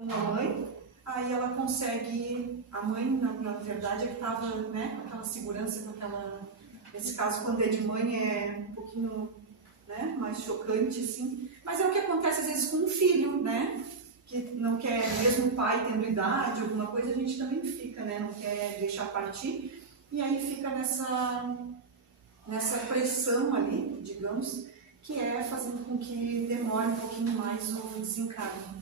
uma mãe, aí ela consegue, a mãe na verdade é que estava, né, com aquela segurança, com aquela, nesse caso quando é de mãe é um pouquinho, né, mais chocante assim, mas é o que acontece às vezes com um filho, né, que não quer, mesmo o pai tendo idade, alguma coisa, a gente também fica, né, não quer deixar partir, e aí fica nessa pressão ali, digamos, que é fazendo com que demore um pouquinho mais o desencarne.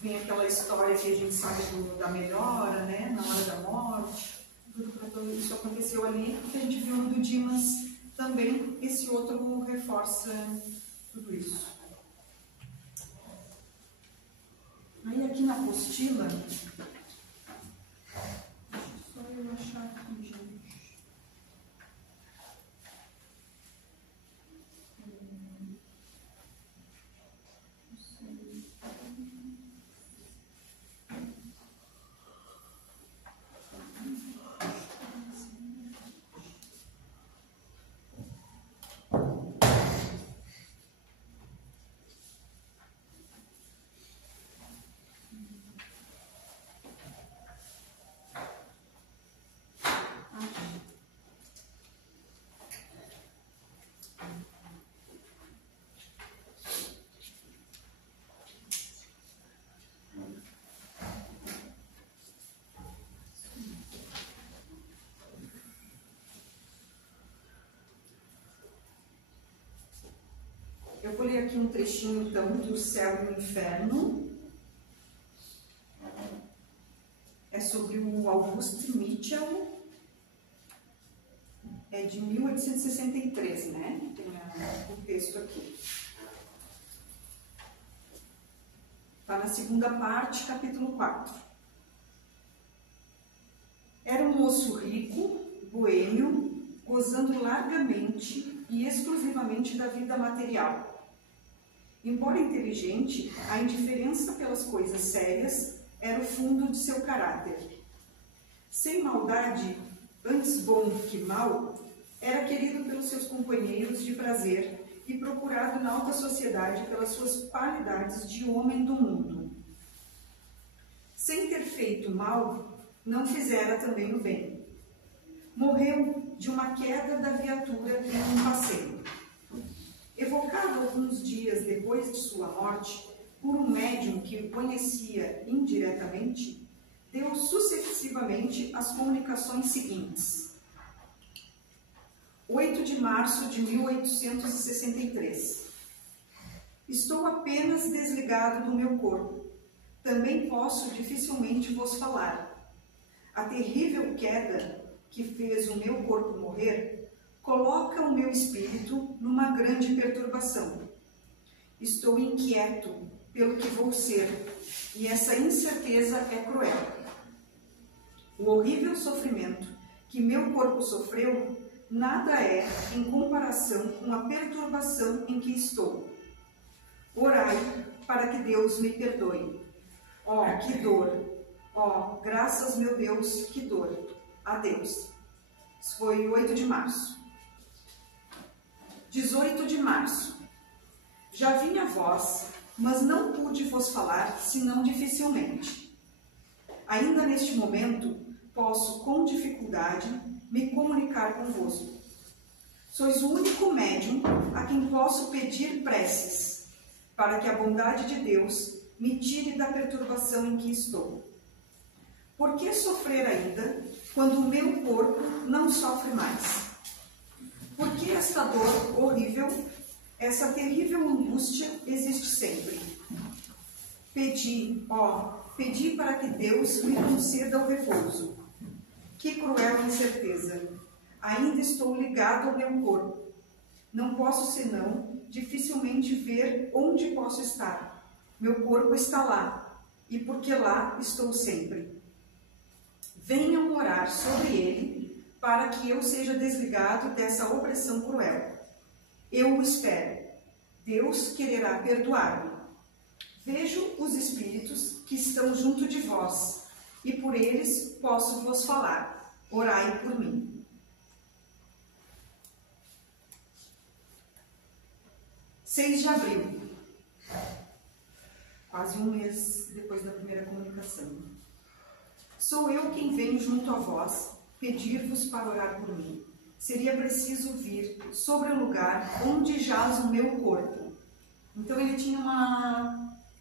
Vem aquela história que a gente sabe da melhora, né, na hora da morte, tudo isso aconteceu ali, que a gente viu no do Dimas também, esse outro reforça tudo isso. Aí aqui na apostila, só eu achar aqui, gente. Eu vou ler aqui um trechinho, então, do Céu e o Inferno. É sobre o August Mitchell. É de 1863, né? Tem o texto aqui. Está na segunda parte, capítulo 4. Era um moço rico, boêmio, gozando largamente e exclusivamente da vida material. Embora inteligente, a indiferença pelas coisas sérias era o fundo de seu caráter. Sem maldade, antes bom que mal, era querido pelos seus companheiros de prazer e procurado na alta sociedade pelas suas qualidades de homem do mundo. Sem ter feito mal, não fizera também o bem. Morreu de uma queda da viatura em um passeio. Evocado alguns dias depois de sua morte, por um médium que o conhecia indiretamente, deu sucessivamente as comunicações seguintes. 8 de março de 1863. Estou apenas desligado do meu corpo. Também posso dificilmente vos falar. A terrível queda que fez o meu corpo morrer coloca o meu espírito numa grande perturbação. Estou inquieto pelo que vou ser, e essa incerteza é cruel. O horrível sofrimento que meu corpo sofreu nada é em comparação com a perturbação em que estou. Orai para que Deus me perdoe. Oh, que dor! Oh, graças, meu Deus, que dor! Adeus. Isso foi 8 de março. 18 de março. Já vim a vós, mas não pude vos falar, senão dificilmente. Ainda neste momento, posso, com dificuldade, me comunicar convosco. Sois o único médium a quem posso pedir preces, para que a bondade de Deus me tire da perturbação em que estou. Por que sofrer ainda, quando o meu corpo não sofre mais? Por que esta dor horrível, essa terrível angústia existe sempre? Pedi, pedi para que Deus me conceda o repouso. Que cruel incerteza! Ainda estou ligado ao meu corpo. Não posso senão dificilmente ver onde posso estar. Meu corpo está lá, e porque lá estou sempre. Venham orar sobre ele, para que eu seja desligado dessa opressão cruel. Eu o espero. Deus quererá perdoar-me. Vejo os espíritos que estão junto de vós, e por eles posso vos falar. Orai por mim. 6 de abril. quase um mês depois da primeira comunicação. Sou eu quem venho junto a vós, pedir-vos para orar por mim. Seria preciso vir sobre o lugar onde jaz o meu corpo. Então ele tinha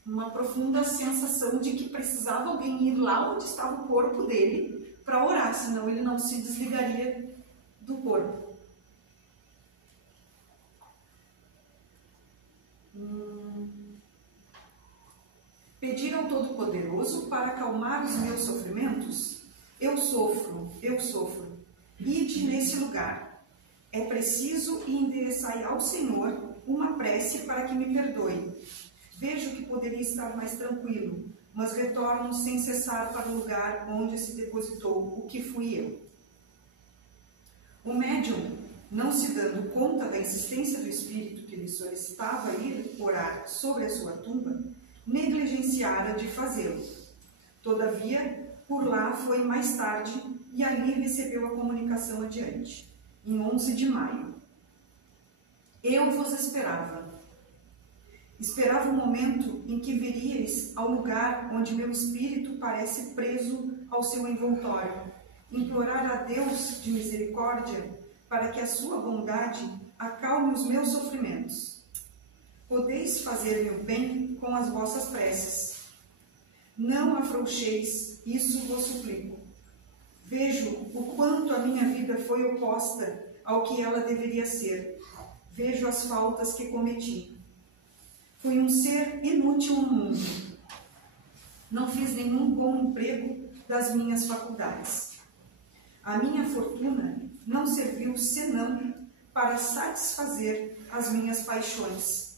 uma profunda sensação de que precisava alguém ir lá onde estava o corpo dele para orar, senão ele não se desligaria do corpo. Pedir ao Todo-Poderoso para acalmar os meus sofrimentos? Eu sofro. Ide nesse lugar. É preciso endereçar ao Senhor uma prece para que me perdoe. Vejo que poderia estar mais tranquilo, mas retorno sem cessar para o lugar onde se depositou o que fui eu. O médium, não se dando conta da insistência do espírito que lhe solicitava ir orar sobre a sua tumba, negligenciara de fazê-lo. Todavia, por lá foi mais tarde e ali recebeu a comunicação adiante, em 11 de maio. Eu vos esperava. Esperava o momento em que viríeis ao lugar onde meu espírito parece preso ao seu envoltório, implorar a Deus de misericórdia para que a sua bondade acalme os meus sofrimentos. Podeis fazer-me o bem com as vossas preces. Não afrouxeis, isso vos suplico. Vejo o quanto a minha vida foi oposta ao que ela deveria ser. Vejo as faltas que cometi. Fui um ser inútil no mundo. Não fiz nenhum bom emprego das minhas faculdades. A minha fortuna não serviu senão para satisfazer as minhas paixões,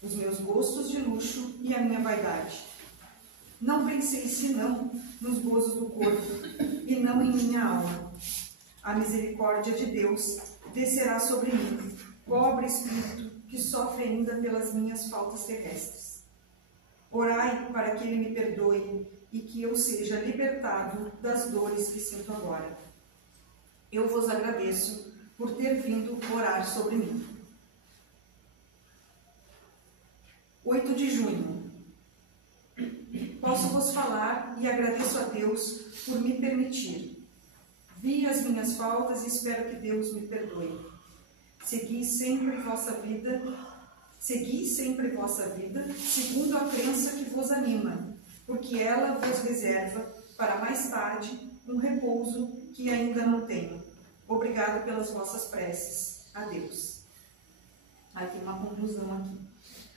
os meus gostos de luxo e a minha vaidade. Não pensei senão nos gozos do corpo e não em minha alma. A misericórdia de Deus descerá sobre mim, pobre espírito que sofre ainda pelas minhas faltas terrestres. Orai para que Ele me perdoe e que eu seja libertado das dores que sinto agora. Eu vos agradeço por ter vindo orar sobre mim. 8 de junho. Posso vos falar e agradeço a Deus por me permitir. Vi as minhas faltas e espero que Deus me perdoe. Segui sempre vossa vida, segundo a crença que vos anima, porque ela vos reserva para mais tarde um repouso que ainda não tenho. Obrigado pelas vossas preces. Adeus. Aí tem uma conclusão aqui.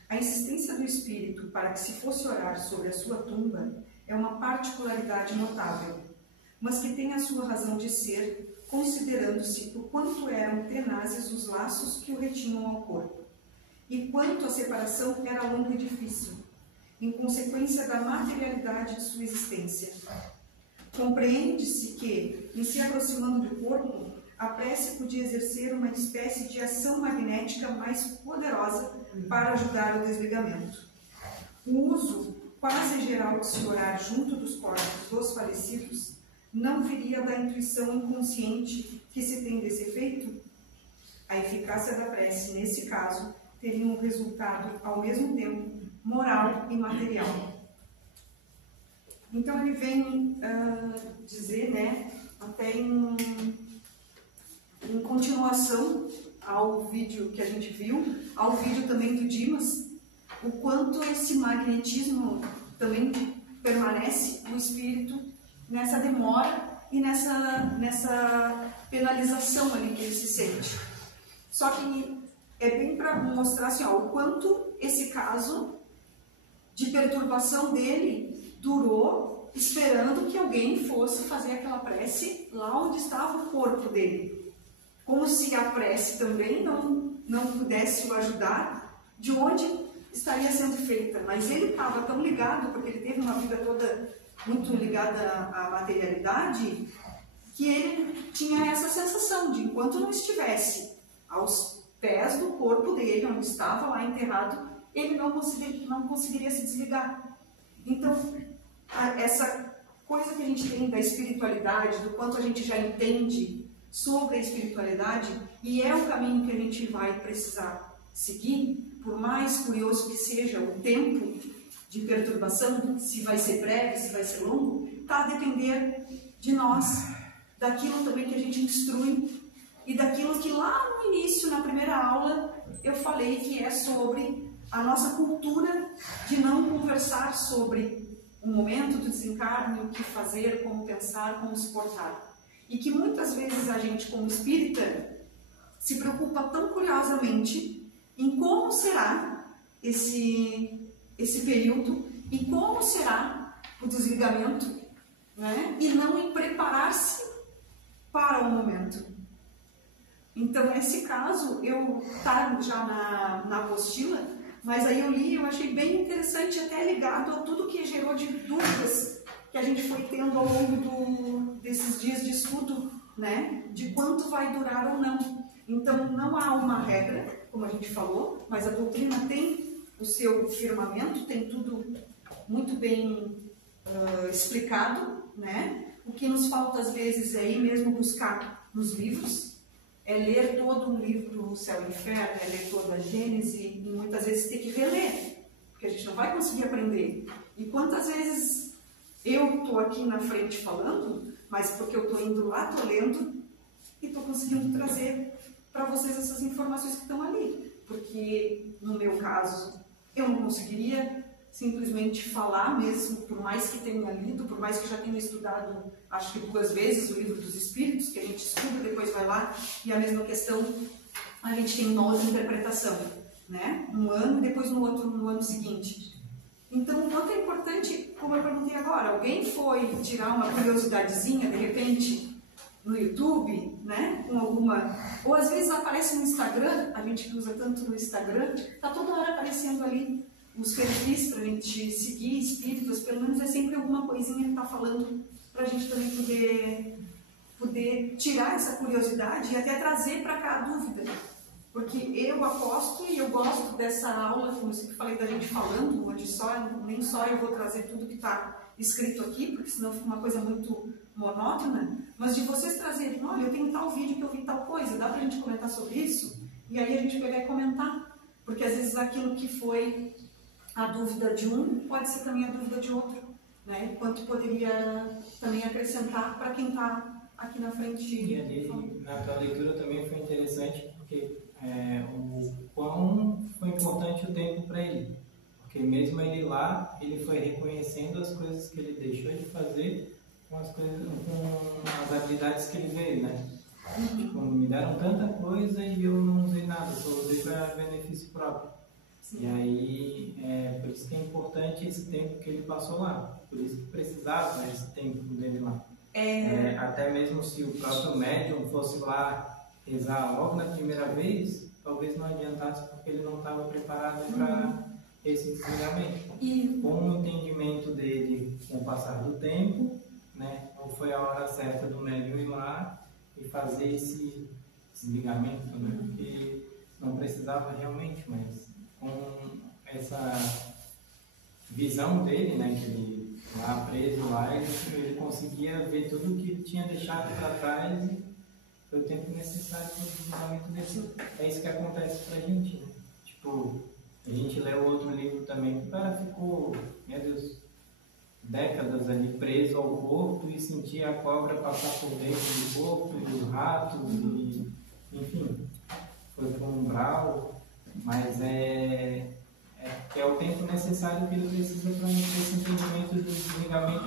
A insistência do espírito para que se fosse orar sobre a sua tumba é uma particularidade notável, mas que tem a sua razão de ser, considerando-se o quanto eram tenazes os laços que o retinham ao corpo, e quanto a separação era longa e difícil, em consequência da materialidade de sua existência. Compreende-se que, em se aproximando do corpo, a prece podia exercer uma espécie de ação magnética mais poderosa para ajudar o desligamento. O uso quase geral de se orar junto dos corpos dos falecidos não viria da intuição inconsciente que se tem desse efeito? A eficácia da prece, nesse caso, teria um resultado, ao mesmo tempo, moral e material. Então, ele vem dizer, né, até em continuação ao vídeo que a gente viu, ao vídeo também do Dimas, o quanto esse magnetismo também permanece no espírito nessa demora e nessa penalização ali que ele se sente. Só que é bem para mostrar assim, ó, o quanto esse caso de perturbação dele durou esperando que alguém fosse fazer aquela prece lá onde estava o corpo dele. Como se a prece também não pudesse o ajudar de onde estaria sendo feita. Mas ele estava tão ligado, porque ele teve uma vida toda muito ligada à materialidade, que ele tinha essa sensação de, enquanto não estivesse aos pés do corpo dele, onde estava lá enterrado, ele não conseguiria se desligar. Então, essa coisa que a gente tem da espiritualidade, do quanto a gente já entende sobre a espiritualidade, e é o caminho que a gente vai precisar seguir, por mais curioso que seja o tempo, de perturbação, se vai ser breve, se vai ser longo, está a depender de nós, daquilo também que a gente instrui e daquilo que lá no início, na primeira aula, eu falei que é sobre a nossa cultura de não conversar sobre o momento do desencarne, o que fazer, como pensar, como se portar. E que muitas vezes a gente, como espírita, se preocupa tão curiosamente em como será esse período e como será o desligamento, né? E não em preparar-se para o momento. Então, nesse caso, eu estava já na apostila, mas aí eu li, eu achei bem interessante, até ligado a tudo que gerou de dúvidas que a gente foi tendo ao longo desses dias de estudo, né? De quanto vai durar ou não. Então, não há uma regra, como a gente falou, mas a doutrina tem o seu firmamento, tem tudo muito bem explicado, né? O que nos falta às vezes é ir mesmo buscar nos livros, é ler todo o livro O Céu e o Inferno, é ler toda a Gênese, e muitas vezes ter que reler, porque a gente não vai conseguir aprender. E quantas vezes eu estou aqui na frente falando, mas porque eu estou indo lá, estou lendo, e estou conseguindo trazer para vocês essas informações que estão ali. Porque, no meu caso, eu não conseguiria simplesmente falar mesmo, por mais que tenha lido, por mais que já tenha estudado, acho que 2 vezes o Livro dos Espíritos, que a gente estuda, depois vai lá, e a mesma questão, a gente tem uma outra interpretação, né? Um ano e depois no ano seguinte. Então, o quanto é importante, como eu perguntei agora, alguém foi tirar uma curiosidadezinha, de repente, no YouTube, né? Com alguma... Ou às vezes aparece no Instagram, a gente que usa tanto no Instagram, está toda hora aparecendo ali os perfis para a gente seguir, espíritos, pelo menos é sempre alguma coisinha que está falando para a gente também poder tirar essa curiosidade e até trazer para cá a dúvida. Porque eu aposto e eu gosto dessa aula, como eu sempre falei, da gente falando, onde nem só eu vou trazer tudo que está escrito aqui, porque senão fica uma coisa muito monótona, mas de vocês trazerem, olha, eu tenho tal vídeo que eu vi tal coisa, dá para a gente comentar sobre isso? E aí a gente pegar e comentar, porque às vezes aquilo que foi a dúvida de um pode ser também a dúvida de outro, né? Quanto poderia também acrescentar para quem está aqui na frente. E ali, na tua leitura também foi interessante, porque o quão foi importante o tempo para ele. Porque mesmo ele lá, ele foi reconhecendo as coisas que ele deixou de fazer com as habilidades que ele veio, né? Tipo, me deram tanta coisa e eu não usei nada, só usei para benefício próprio. Sim. E aí, por isso que é importante esse tempo que ele passou lá. Por isso que precisava desse tempo dele lá. Até mesmo se o próprio médium fosse lá rezar logo na primeira vez, talvez não adiantasse porque ele não estava preparado para esse desligamento. E com o entendimento dele com o passar do tempo, né, não foi a hora certa do médium ir lá e fazer esse desligamento, né, porque não precisava realmente, mas com essa visão dele, né, que ele lá preso lá, ele conseguia ver tudo o que ele tinha deixado para trás e foi o tempo necessário para o desligamento desse. É isso que acontece pra gente, né? Tipo, a gente lê o outro livro também, que o cara ficou, meu Deus, décadas ali preso ao corpo e sentia a cobra passar por dentro do corpo e os ratos, e, enfim, foi para um umbral, mas é o tempo necessário que ele precisa para ter esse entendimento do desligamento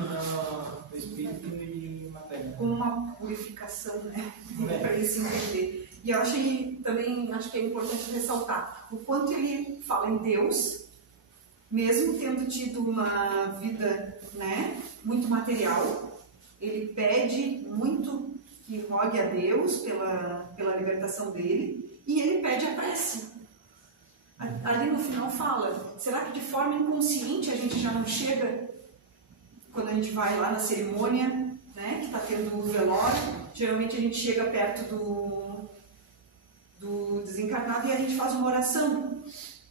do espírito e matéria. Como uma purificação, né? Para ele se entender. E eu acho que é importante ressaltar o quanto ele fala em Deus, mesmo tendo tido uma vida, né, muito material, ele pede muito que rogue a Deus pela libertação dele, e ele pede a prece. Ali no final fala, será que de forma inconsciente a gente já não chega, quando a gente vai lá na cerimônia, né, que está tendo o velório, geralmente a gente chega perto do desencarnado e a gente faz uma oração.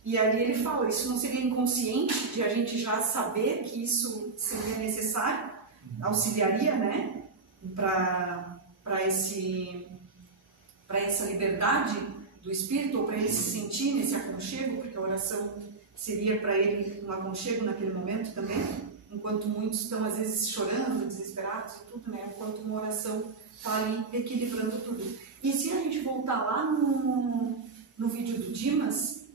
E ali ele fala, isso não seria inconsciente de a gente já saber que isso seria necessário, auxiliaria, né, para essa liberdade do espírito, ou para ele se sentir nesse aconchego, porque a oração seria para ele um aconchego naquele momento também, enquanto muitos estão às vezes chorando, desesperados e tudo, né? Enquanto uma oração está ali equilibrando tudo. E se a gente voltar lá no vídeo do Dimas,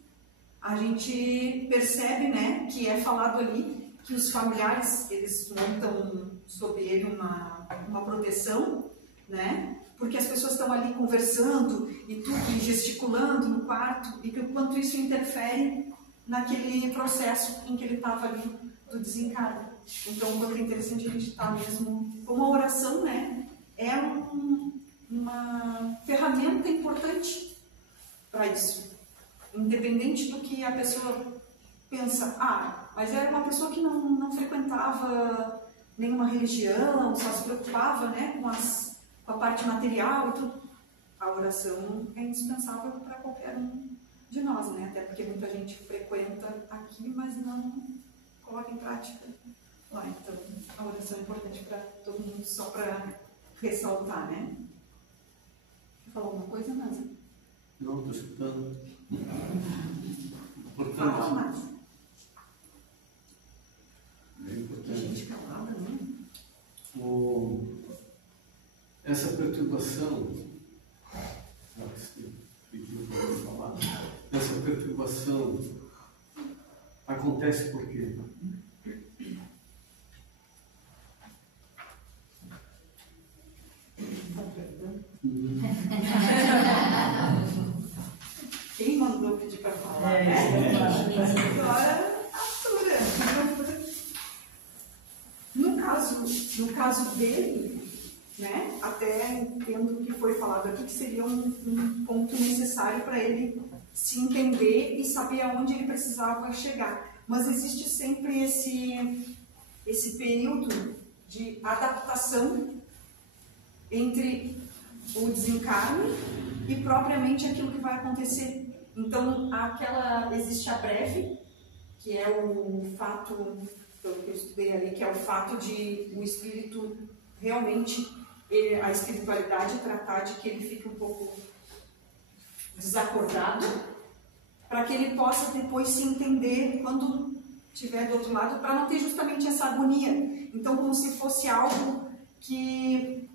a gente percebe, né, que é falado ali que os familiares, eles montam sobre ele uma proteção, né? Porque as pessoas estão ali conversando e tudo, e gesticulando no quarto, e que o quanto isso interfere naquele processo em que ele estava ali do desencargo. Então, o quanto é interessante a gente estar mesmo... Como a oração, né, é uma ferramenta importante para isso. Independente do que a pessoa pensa, mas era uma pessoa que não frequentava nenhuma religião, só se preocupava, né, com a parte material e tudo. A oração é indispensável para qualquer um de nós, né? Até porque muita gente frequenta aqui, mas não coloca em prática lá. Então, a oração é importante para todo mundo, só para ressaltar, né? Quer falar alguma coisa, Nasa? Não, estou escutando. Fala, Nasa. É importante. Gente calada, né? Essa perturbação, essa perturbação acontece por quê? Quem mandou pedir para falar? Agora, altura. No caso dele, né, até entendo que foi falado aqui que seria um ponto necessário para ele se entender e saber aonde ele precisava chegar. Mas existe sempre esse período de adaptação entre o desencarne e propriamente aquilo que vai acontecer. Então, existe a breve, que é o fato, pelo que eu estudei ali, que é o fato de o espírito realmente, a espiritualidade tratar de que ele fique um pouco desacordado, para que ele possa depois se entender quando estiver do outro lado, para não ter justamente essa agonia. Então, como se fosse algo que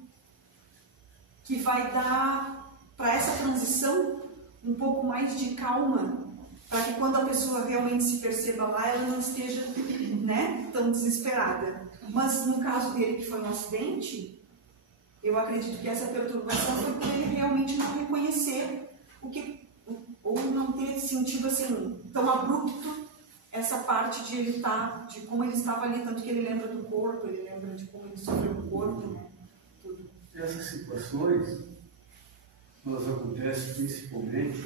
vai dar para essa transição um pouco mais de calma, para que quando a pessoa realmente se perceba lá, ela não esteja, né, tão desesperada. Mas no caso dele, que foi um acidente, eu acredito que essa perturbação foi por ele realmente não reconhecer ou não ter sentido assim tão abrupto essa parte de ele estar, de como ele estava ali, tanto que ele lembra do corpo, ele lembra de como ele sofreu o corpo, né? Tudo. Essas situações, elas acontecem principalmente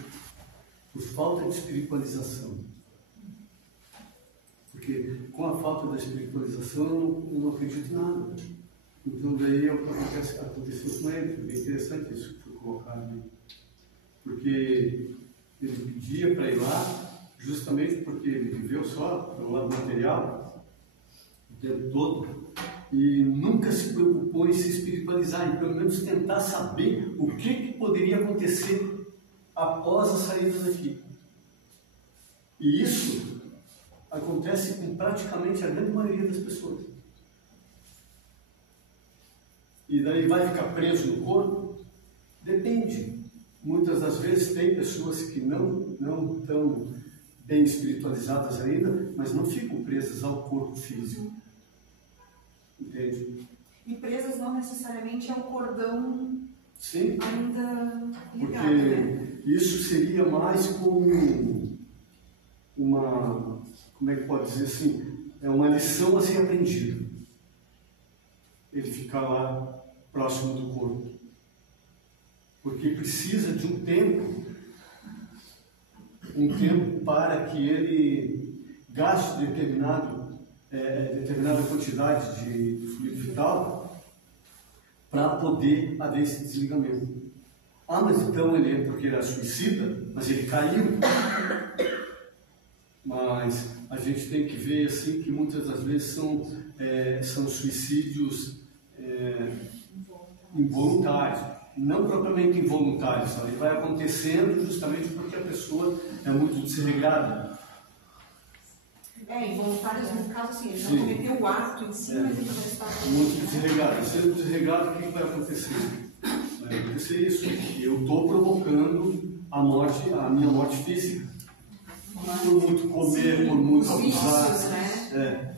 por falta de espiritualização. Porque com a falta da espiritualização eu não acredito em nada. Então daí é o que aconteceu com ele. Foi bem interessante isso que foi colocado aí. Porque ele pedia para ir lá justamente porque ele viveu só pelo lado material o tempo todo e nunca se preocupou em se espiritualizar e pelo menos tentar saber o que poderia acontecer após a saída daqui. E isso acontece com praticamente a grande maioria das pessoas. E daí vai ficar preso no corpo? Depende. Muitas das vezes tem pessoas que não estão bem espiritualizadas ainda, mas não ficam presas ao corpo físico. Entende? E presas não necessariamente ao cordão. Sim. Ainda ligado, porque né? Isso seria mais como como é que pode dizer assim, é uma lição a ser aprendida. Ele ficar lá próximo do corpo. Porque precisa de um tempo para que ele gaste determinada quantidade de fluido vital para poder haver esse desligamento. Mas então ele, porque era suicida, mas ele caiu. Mas a gente tem que ver assim que muitas das vezes são suicídios involuntários, não propriamente involuntários, sabe? Vai acontecendo justamente porque a pessoa é muito desregrada. involuntários no caso, assim, ele não Sim. cometeu o ato em si, mas ele já estava... Muito desregado. Sendo desregado, o que vai acontecer? Vai acontecer isso, que eu estou provocando a minha morte física. Por muito comer, Sim, por muito os vícios, abusar, né?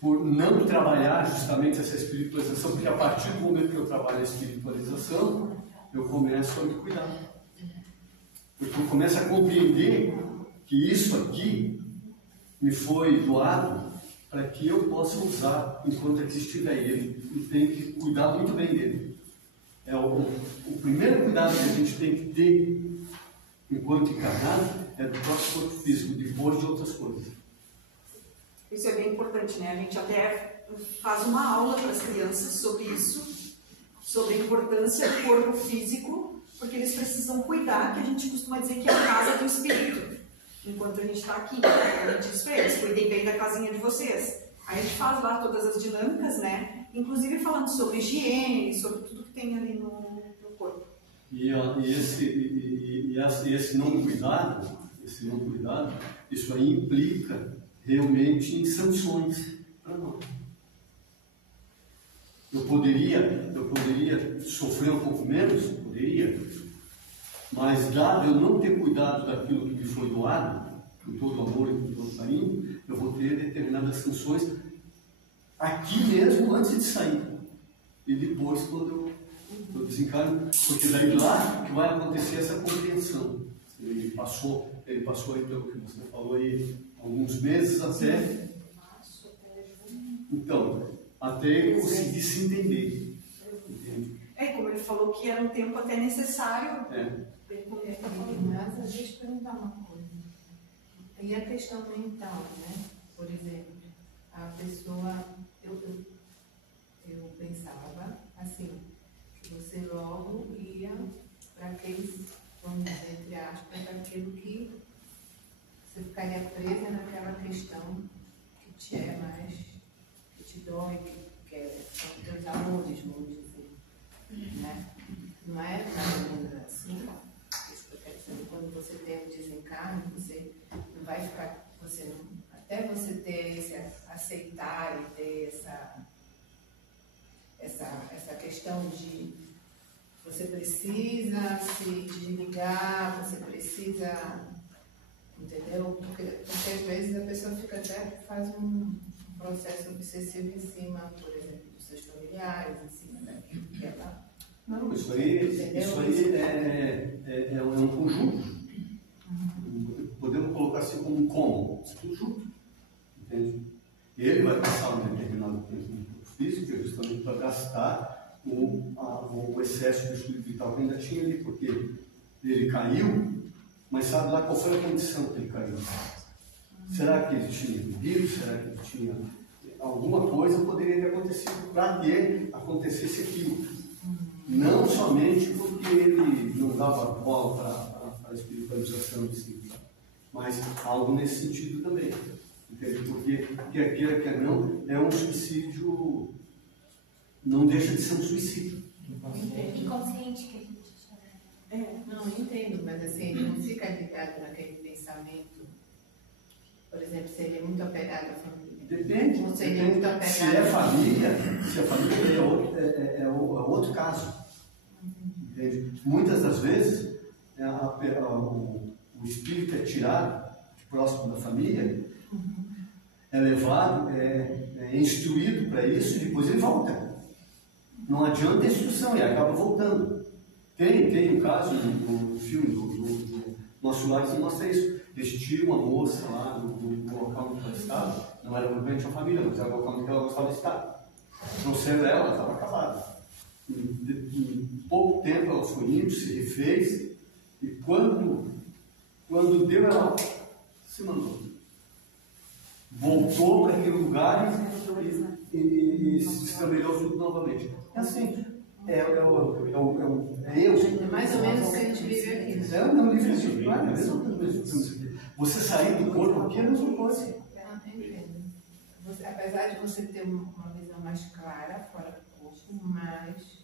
por não trabalhar justamente essa espiritualização, porque a partir do momento que eu trabalho a espiritualização, eu começo a me cuidar. Porque eu começo a compreender que isso aqui me foi doado para que eu possa usar enquanto aqui estiver ele, e tenho que cuidar muito bem dele. É o primeiro cuidado que a gente tem que ter enquanto encarnado é do próprio corpo físico, depois de outras coisas. Isso é bem importante, né? A gente até faz uma aula para as crianças sobre isso, sobre a importância do corpo físico, porque eles precisam cuidar, que a gente costuma dizer que é a casa do espírito, enquanto a gente está aqui. A gente diz para eles, cuidem bem da casinha de vocês. Aí a gente faz lá todas as dinâmicas, né? Inclusive falando sobre higiene, sobre tudo que tem ali no corpo. E esse não cuidado, isso aí implica realmente em sanções para nós. Eu poderia sofrer um pouco menos, poderia, mas dado eu não ter cuidado daquilo que me foi doado, com todo amor e com todo carinho, eu vou ter determinadas sanções aqui mesmo antes de sair. E depois quando eu desencarno, porque daí lá que vai acontecer essa compreensão. Ele passou aí pelo que você falou aí, alguns meses até. Então, até ele conseguir se entender. Entende? Como ele falou que era um tempo até necessário. Mas a gente perguntar uma coisa. E a questão mental, né? Por exemplo, a pessoa, eu pensava assim, que você logo ia para aqueles, vamos dizer, entre aspas, para aquilo que você ficaria presa naquela questão que te é mais, que te dói, que são os teus amores, vamos dizer. Né? Não é nada assim. Isso que eu quero saber, quando você tem um desencarne, você não vai ficar, até você ter esse aceitar e ter essa questão de você precisa se desligar, você precisa, entendeu? Porque às vezes a pessoa fica até faz um processo obsessivo em cima, por exemplo, dos seus familiares, em cima daquilo que ela... Não, isso aí é um conjunto. Podemos colocar assim como um combo, conjunto. Entende? Ele vai passar um determinado tempo no corpo físico, justamente para gastar o excesso do fluido vital que ainda tinha ali, porque ele caiu, mas sabe lá qual foi a condição que ele caiu? Será que ele tinha bebido? Será que ele tinha... Alguma coisa poderia ter acontecido para que acontecesse aquilo. Não somente porque ele não dava bola para a espiritualização em si, mas algo nesse sentido também. Entende? Porque quer queira, quer não, é um suicídio, não deixa de ser um suicídio. Inconsciente que a gente chama. Não, eu entendo, mas assim, ele não fica ligado naquele pensamento. Por exemplo, se ele é muito apegado à família. Depende. Se ele é muito apegado se a família é outro caso. Entende? Muitas das vezes o espírito é tirado de próximo da família, é levado, é instruído para isso e depois ele volta. Não adianta a instrução, ele acaba voltando. Tem um caso no filme do Nosso Lar que mostra isso. Eles tiram a moça lá do local onde ela estava, não era propriamente uma família, mas era o local onde ela gostava de estar. Trouxeram ela estava casada. Em pouco tempo ela foi indo, se refez, e quando deu, ela se mandou. Voltou para aquele lugar e se estabelhou tudo novamente. É assim, é eu. É mais ou menos o que a gente vive aqui. É o meu livro assim, claro, é a mesma coisa. Você sair do corpo aqui é a mesma coisa. Entendo. Apesar de você ter uma visão mais clara fora do corpo, mas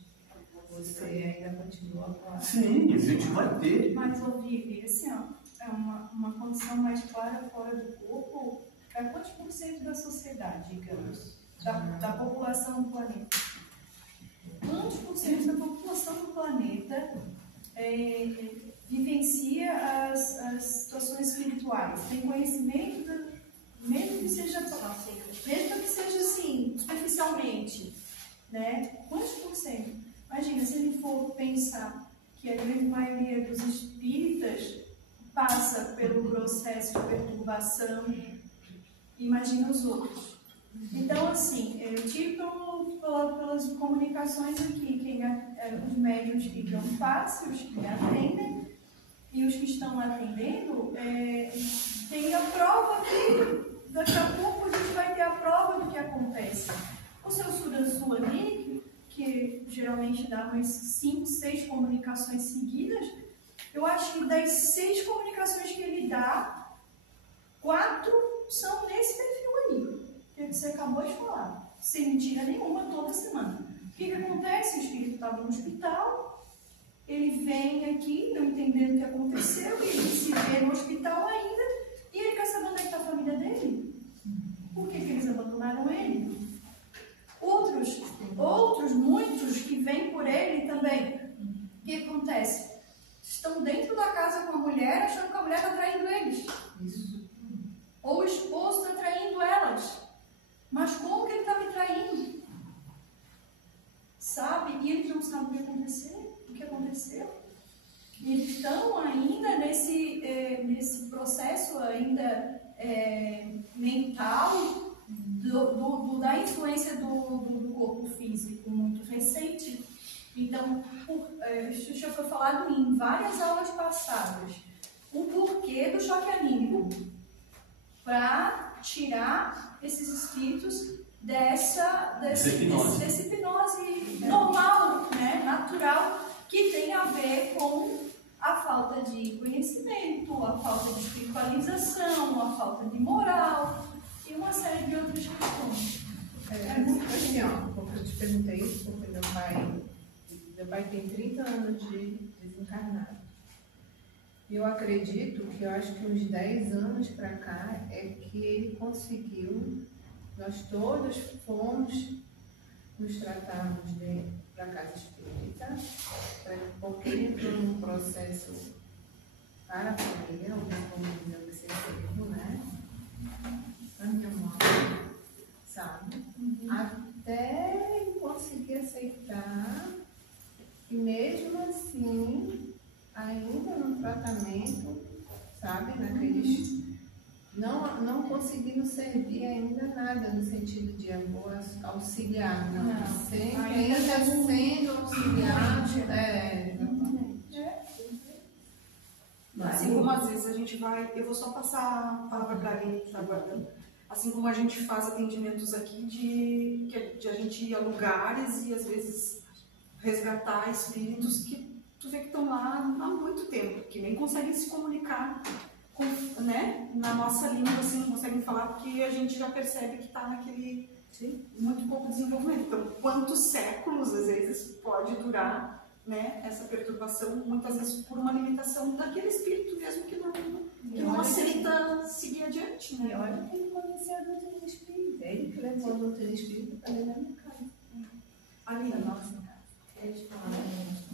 você ainda continua com a... Sim, a gente vai ter. Mas, ô Vivi, assim, ó, uma condição mais clara fora do corpo, é quantos por cento da sociedade, digamos, da população do planeta? Quantos por cento da população do planeta vivencia as situações espirituais? Tem conhecimento, mesmo que seja assim, superficialmente, né? Quantos por cento? Imagina, se ele for pensar que a grande maioria dos espíritas passa pelo processo de perturbação, imagina os outros. Então, assim, eu tive pelas comunicações aqui, os médiuns que dão passe, os que atendem, e os que estão atendendo, tem a prova que daqui a pouco a gente vai ter a prova do que acontece. O seu Sudansulanik, que geralmente dá umas 5, 6 comunicações seguidas, eu acho que das 6 comunicações que ele dá, 4 são nesse perfil aí, que você acabou de falar, sem mentira nenhuma, toda semana. O que acontece? O espírito estava no hospital, ele vem aqui, não entendendo o que aconteceu, e ele se vê no hospital ainda, e ele quer saber onde é que está a família dele. Por que eles abandonaram ele? Outros, muitos que vêm por ele também. O que acontece? Estão dentro da casa com a mulher, achando que a mulher está traindo eles. Isso. Ou o esposo está traindo elas. Mas como que ele está me traindo? Sabe? E eles não sabem o que aconteceu. E eles estão ainda nesse processo ainda mental da influência do corpo físico muito recente. Então, isso já foi falado em várias aulas passadas. O porquê do choque anímico. Para tirar esses espíritos dessa hipnose normal, né, natural, que tem a ver com a falta de conhecimento, a falta de espiritualização, a falta de moral e uma série de outras questões. Assim, como eu te perguntei isso, porque meu pai tem 30 anos de desencarnado. E eu acredito que, eu acho que uns 10 anos para cá é que ele conseguiu, nós todos fomos nos tratarmos para a casa espírita, porque ele entrou num processo para a família, como diz o né? A minha mãe, sabe? Até ele conseguir aceitar, e mesmo assim, ainda no tratamento, sabe? Naqueles. Não conseguindo servir ainda nada no sentido de auxiliar, não. Sempre ainda sendo auxiliar. Exatamente. Assim como às vezes a gente vai, eu vou só passar a palavra para alguém que está aguardando. Assim como a gente faz atendimentos aqui de a gente ir a lugares e às vezes resgatar espíritos que tu vê que estão lá há muito tempo, que nem conseguem se comunicar né, na nossa língua, assim, não conseguem falar, porque a gente já percebe que está naquele muito pouco desenvolvimento. Então, quantos séculos, às vezes, pode durar, né, essa perturbação, muitas vezes por uma limitação daquele espírito mesmo que não aceita seguir adiante. Né? E olha que ele conhecia a doutrina espírita, ele que levou a doutrina espírita para dentro da minha casa. Ali, da nossa casa. Eles falaram.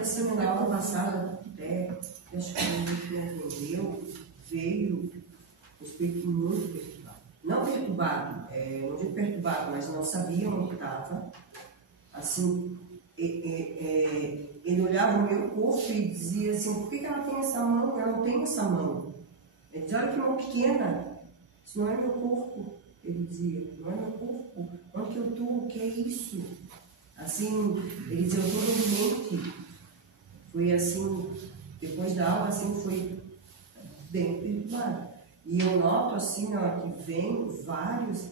Essa aula passada, acho que ele entendeu, veio o espírito muito perturbado. Não perturbado, não digo perturbado, mas não sabia onde estava. Assim, ele olhava o meu corpo e dizia assim, por que ela tem essa mão? Ela não tem essa mão. Ele dizia, olha que mão pequena, isso não é meu corpo. Ele dizia, não é meu corpo, onde que eu estou, o que é isso? Assim, ele dizia, eu estou no mente. Foi assim, depois da aula, assim, foi bem perturbado. E eu noto, assim, ó, que vem vários,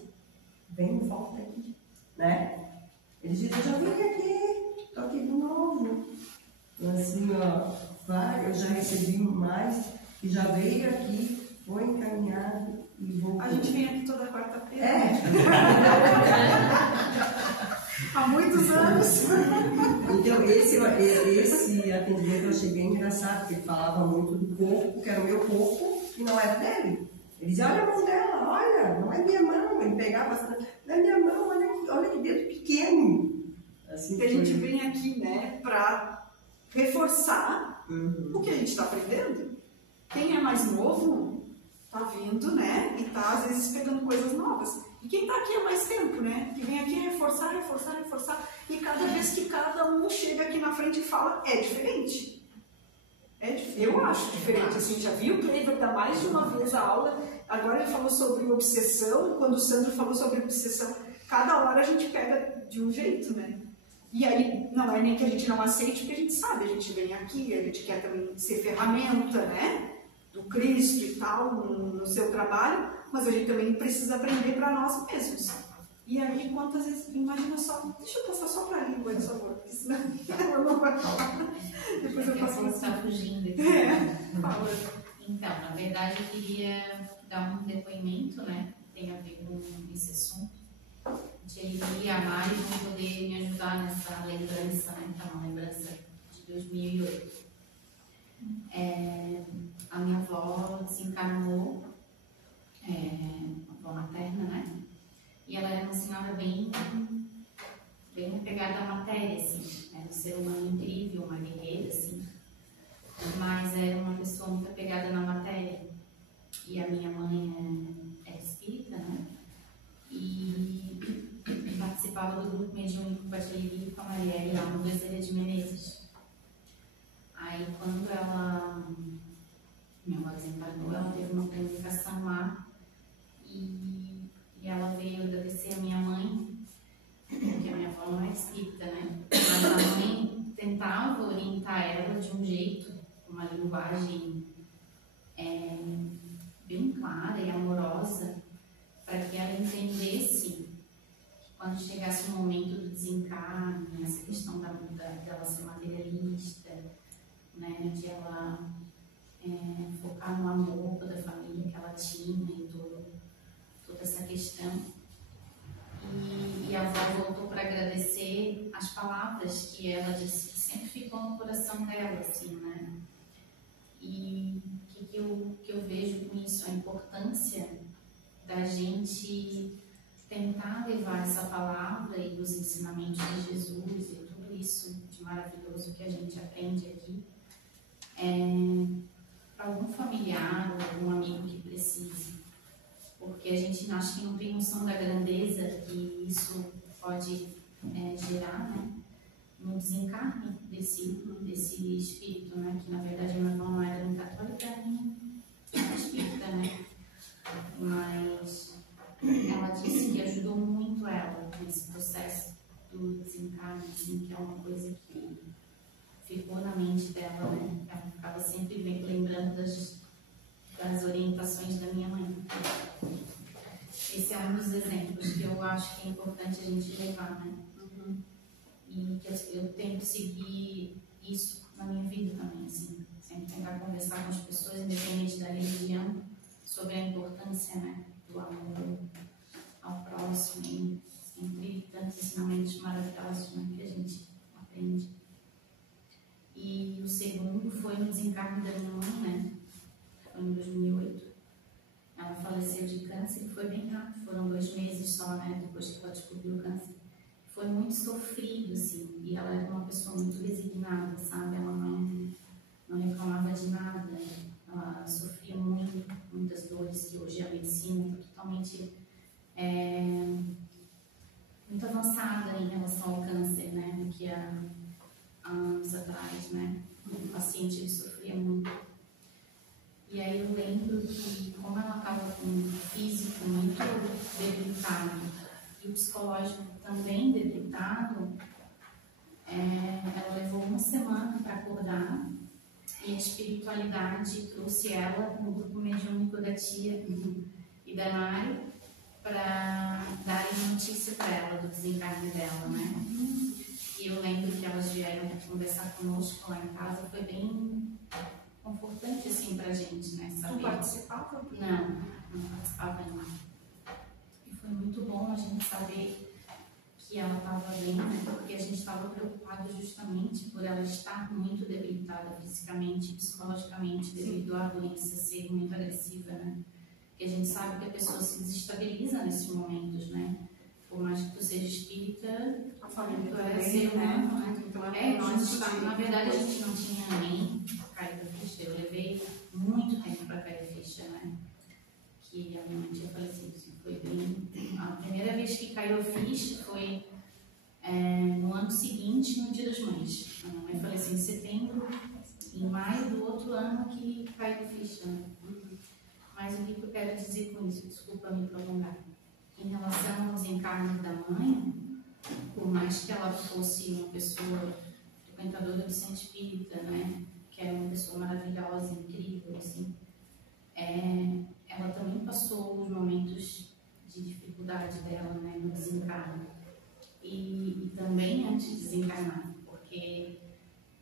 vem em volta aqui, né? Ele diz, eu já vim aqui, estou aqui de novo. Então, assim, ó, vários, eu já recebi mais, e já veio aqui, foi encaminhado e voltou. A gente vem aqui toda quarta-feira. Há muitos anos. Então, esse atendimento eu achei bem engraçado, porque ele falava muito do corpo, que era o meu corpo, e não era dele. Ele dizia, olha a mão dela, olha, não é minha mão. Ele pegava assim, não é minha mão, olha que dedo pequeno. Assim, que a gente vem aqui, né, para reforçar o que a gente está aprendendo. Quem é mais novo está vindo, né, e está às vezes pegando coisas novas. E quem está aqui há mais tempo, né, que vem aqui reforçar, reforçar, reforçar. E cada vez que cada um chega aqui na frente e fala, é diferente. Eu acho diferente, assim, já vi o Cleiver dar mais de uma vez a aula, agora ele falou sobre obsessão, quando o Sandro falou sobre obsessão, cada hora a gente pega de um jeito, né? E aí, não é nem que a gente não aceite, porque a gente sabe, a gente vem aqui, a gente quer também ser ferramenta, né? Do Cristo e tal, no seu trabalho, mas a gente também precisa aprender para nós mesmos. E aí, quantas vezes, imagina só, deixa eu passar só para a língua, por favor, porque senão eu não vou falar. Depois eu passo está fugindo aqui. Fala. Então, na verdade, eu queria dar um depoimento, né? Que tem a ver com esse assunto. Ele e a Mari vão poder me ajudar nessa lembrança, né? Que é uma lembrança de 2008. A minha avó desencarnou, a avó materna, né? E ela era uma senhora bem apegada à matéria, assim, era um ser humano incrível, uma guerreira, assim, mas era uma pessoa muito apegada na matéria. E a minha mãe é espírita, né? E participava do grupo mediúnico com a Tia com a Marielle lá no Bezerra de Menezes. Aí quando minha avó desencarnou, ela teve uma comunicação lá e ela veio agradecer a minha mãe, porque a minha avó não é espírita, né? Mas a mãe tentava orientar ela de um jeito, uma linguagem bem clara e amorosa, para que ela entendesse que quando chegasse o momento do desencarne, essa questão dela ser materialista, né? De ela focar no amor da família que ela tinha e toda essa questão. E a avó voltou para agradecer as palavras que ela disse, que sempre ficou no coração dela, assim, né? E o que eu vejo com isso, a importância da gente tentar levar essa palavra e os ensinamentos de Jesus e tudo isso de maravilhoso que a gente aprende aqui para algum familiar ou algum amigo que precise. Porque a gente acha que não tem noção da grandeza que isso pode gerar, né? No desencarne desse espírito, né? Que na verdade a minha irmã não era nem católica nem espírita, né? Mas ela disse que ajudou muito ela nesse processo do desencarne, assim, que é uma coisa que ficou na mente dela, né? Ela ficava sempre lembrando das orientações da minha mãe. Esse é um dos exemplos que eu acho que é importante a gente levar, né? E que eu tento seguir isso na minha vida também, assim. Sempre tentar conversar com as pessoas, independente da religião, sobre a importância, né, do amor ao próximo, e sempre tantos ensinamentos maravilhosos, né, que a gente aprende. E o segundo foi no desencarne da minha mãe, né? Foi em 2008. Ela faleceu de câncer e foi bem rápido, foram 2 meses só, né? Depois que ela descobriu o câncer. Foi muito sofrido, assim, e ela era uma pessoa muito resignada, sabe? Ela não reclamava de nada, ela sofria muitas dores que hoje a medicina está totalmente muito avançada em relação ao câncer, né? Do que há anos atrás, né? O paciente ele sofria muito. E aí eu lembro que, como ela estava com o físico muito debilitado e o psicológico também debilitado, ela levou 1 semana para acordar e a espiritualidade trouxe ela no grupo mediúnico da tia e da Mari para darem notícia para ela do desencarne dela, né? E eu lembro que elas vieram conversar conosco lá em casa, foi bem confortante assim pra gente, né? Saber. Tu participava? Não participava ainda. E foi muito bom a gente saber que que ela estava bem, né? Porque a gente estava preocupado justamente por ela estar muito debilitada fisicamente e psicologicamente devido à doença ser muito agressiva, né? Porque a gente sabe que a pessoa se desestabiliza nesses momentos, né? Por mais que tu seja espírita, A família tu é também, ser humano, né? Então, Na verdade, a gente não tinha nem caído a ficha. Eu levei muito tempo para cair a ficha, né? Que a minha mãe tinha falecido. Assim, foi bem... A primeira vez que caiu a ficha foi no ano seguinte, no Dia das Mães. A minha mãe faleceu em setembro, em maio do outro ano que caiu a ficha, né? Mas o que eu quero dizer com isso? Desculpa me prolongar. Em relação ao desencarne da mãe, por mais que ela fosse uma pessoa frequentadora do centro espírita, né, que era uma pessoa maravilhosa, incrível, assim, ela também passou os momentos de dificuldade dela, né, no desencarne. E também antes de desencarnar, porque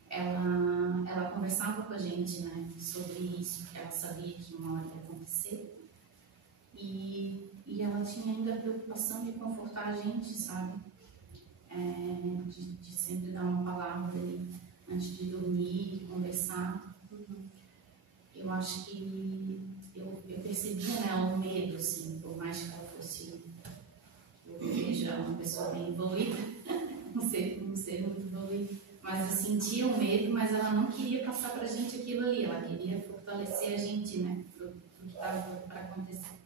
ela conversava com a gente, né, sobre isso, que ela sabia que uma hora ia acontecer. E ela tinha ainda a preocupação de confortar a gente, sabe? De sempre dar uma palavra ali antes de dormir, conversar. Eu acho que eu percebia, né, o medo, assim, por mais que ela fosse, eu veja uma pessoa bem evoluída, um ser muito evoluído, mas eu sentia o medo, mas ela não queria passar pra gente aquilo ali, ela queria fortalecer a gente, né, pro que estava para acontecer.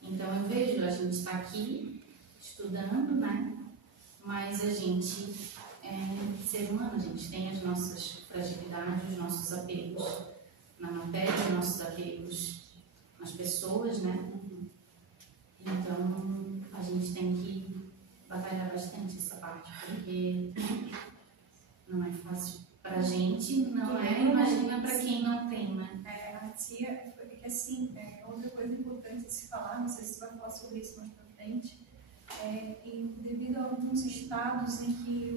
Então eu vejo, a gente está aqui estudando, né? Mas a gente é ser humano, a gente tem as nossas fragilidades, os nossos apegos na matéria, os nossos apegos nas pessoas, né? Então a gente tem que batalhar bastante essa parte, porque não é fácil pra gente, não é, imagina pra quem não tem, né? A tia, assim, outra coisa importante de se falar, não sei se você vai falar sobre isso mais pra frente, devido a alguns estados em que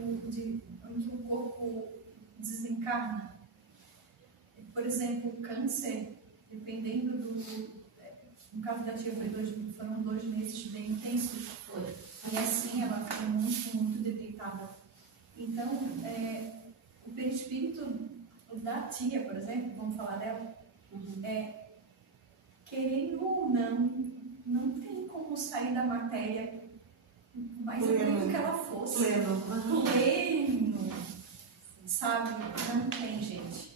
o corpo desencarna, por exemplo, o câncer, dependendo no caso da tia foram 2 meses bem intensos, e assim ela ficou muito, muito debilitada. Então, o perispírito da tia, por exemplo, vamos falar dela, querendo ou não tem como sair da matéria, mais pleno que ela fosse. Pleno. Sabe? Não tem, gente.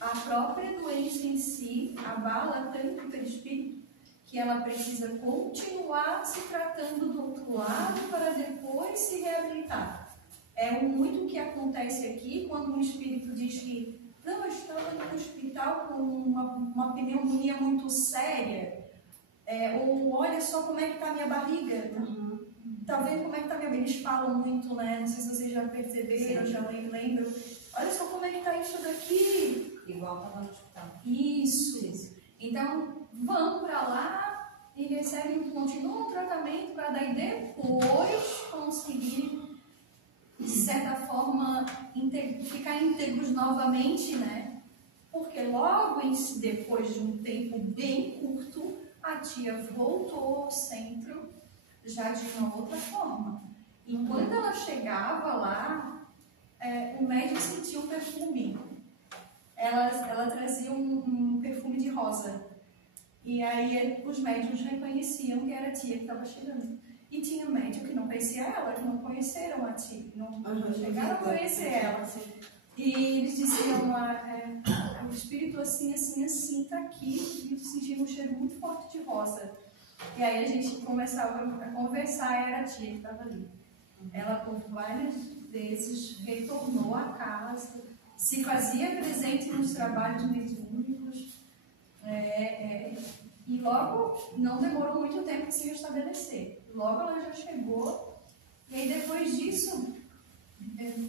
A própria doença em si abala tanto o perispírito que ela precisa continuar se tratando do outro lado para depois se reabilitar. É muito o que acontece aqui quando um espírito diz que não, eu estava no hospital com uma pneumonia muito séria, ou olha só como é que está a minha barriga, tá vendo como é que está a minha barriga? Eles falam muito, né? Não sei se vocês já perceberam, já lembram. Olha só como é que está isso daqui. Igual estava no hospital. Isso. Então, vão para lá e continuam o tratamento para daí depois conseguir, de certa forma, ficar íntegros novamente, né? Porque logo depois de um tempo bem curto, a tia voltou ao centro já de uma outra forma. E quando ela chegava lá, o médico sentia um perfume. Ela trazia um perfume de rosa. E aí os médicos reconheciam que era a tia que estava chegando. E tinha médico que não conhecia ela, que não conheceram a tia, não chegaram a conhecer ela. E eles diziam, o espírito assim, assim, assim está aqui, e sentia um cheiro muito forte de rosa. E aí a gente começava a conversar, era a tia que estava ali. Ela, por várias vezes, retornou à casa, se fazia presente nos trabalhos mediúnicos, e logo, não demorou muito tempo de se restabelecer. Logo ela já chegou, e aí depois disso,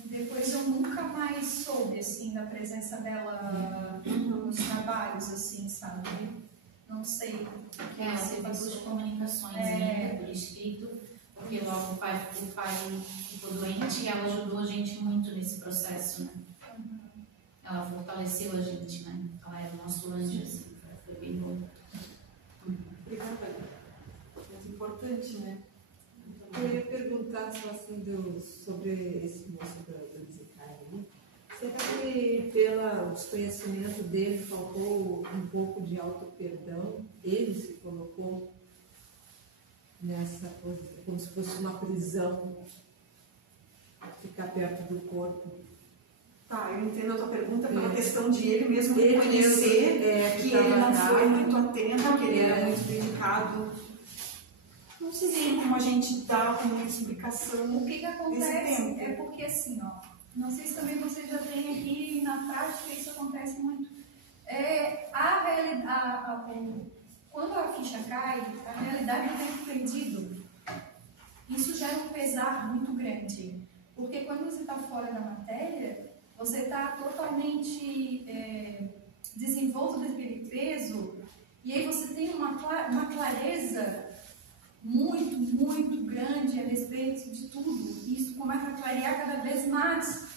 depois eu nunca mais soube, assim, da presença dela nos trabalhos, assim, sabe? Não sei. Porque ela teve duas comunicações ainda por escrito, porque logo o pai ficou doente e ela ajudou a gente muito nesse processo, né? Ela fortaleceu a gente, né? Ela era o nosso anjo, assim, foi bem bom. Obrigada. É importante, né? Eu ia perguntar perguntar só assim sobre esse moço do desencarne. Será que pelo desconhecimento dele faltou um pouco de auto-perdão? Ele se colocou nessa posição, como se fosse uma prisão, ficar perto do corpo. Tá, eu entendo a tua pergunta pela questão de ele mesmo Ele reconhecer mesmo, que ele não tava foi grave. muito atento, que ele era muito dedicado. Não sei como a gente dá uma explicação. O que acontece tempo. é porque assim, ó, não sei se também vocês já têm aqui na prática, isso acontece muito. Quando a ficha cai, a realidade do tempo perdido, isso gera um pesar muito grande. Porque quando você está fora da matéria, você está totalmente desenvolto daquele peso, e aí você tem uma clareza muito, muito grande a respeito de tudo. Isso começa a clarear cada vez mais.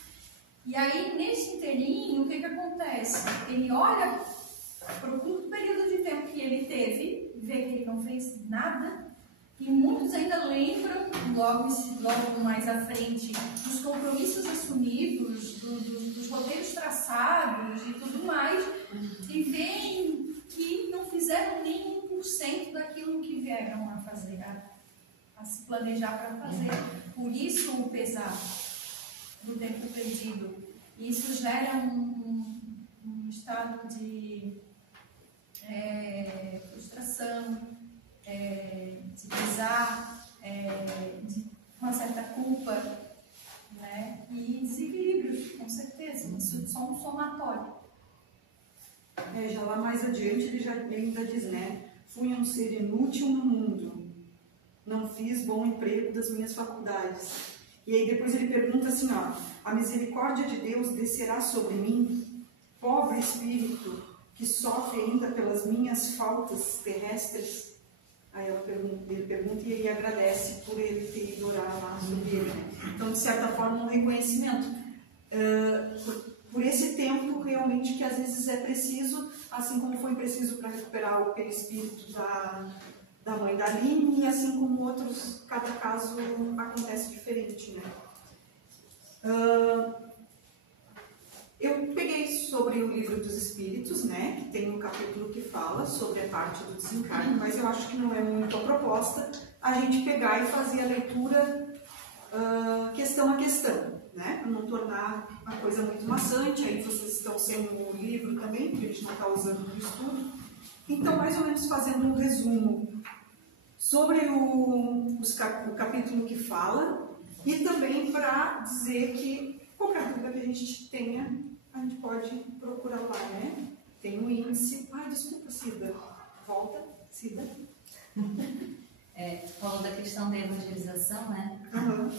E aí, nesse inteirinho, o que acontece? Ele olha para o curto período de tempo que ele teve, vê que ele não fez nada, e muitos ainda lembram, logo mais à frente, dos compromissos assumidos, dos roteiros traçados e tudo mais, e veem que não fizeram nem 1% daquilo que vieram a fazer, a se planejar para fazer. Por isso o pesar do tempo perdido. Isso gera um estado de frustração, de pesar, de uma certa culpa, né? E desequilíbrios, com certeza. Isso é só um somatório. Já lá mais adiante ele ainda diz, né? Fui um ser inútil no mundo, não fiz bom emprego das minhas faculdades. E aí depois ele pergunta assim, ó, a misericórdia de Deus descerá sobre mim, pobre espírito que sofre ainda pelas minhas faltas terrestres. Aí ele pergunta e ele agradece por ele ter ido orar lá sobre ele. Então, de certa forma, um reconhecimento. Por esse tempo, realmente, que às vezes é preciso, assim como foi preciso para recuperar o perispírito da mãe da Aline, e assim como outros, cada caso acontece diferente, né? Eu peguei sobre o Livro dos Espíritos, né, que tem um capítulo que fala sobre a parte do desencarne, mas eu acho que não é muito a proposta a gente pegar e fazer a leitura questão a questão, né, para não tornar a coisa muito maçante. Aí vocês estão sem o livro também, porque a gente não está usando no estudo. Então, mais ou menos fazendo um resumo sobre o capítulo que fala, e também para dizer que qualquer dúvida que a gente tenha, a gente pode procurar lá, né? Tem um índice. Desculpa, Cida. Volta, Cida. Falou da questão da evangelização, né? Uhum.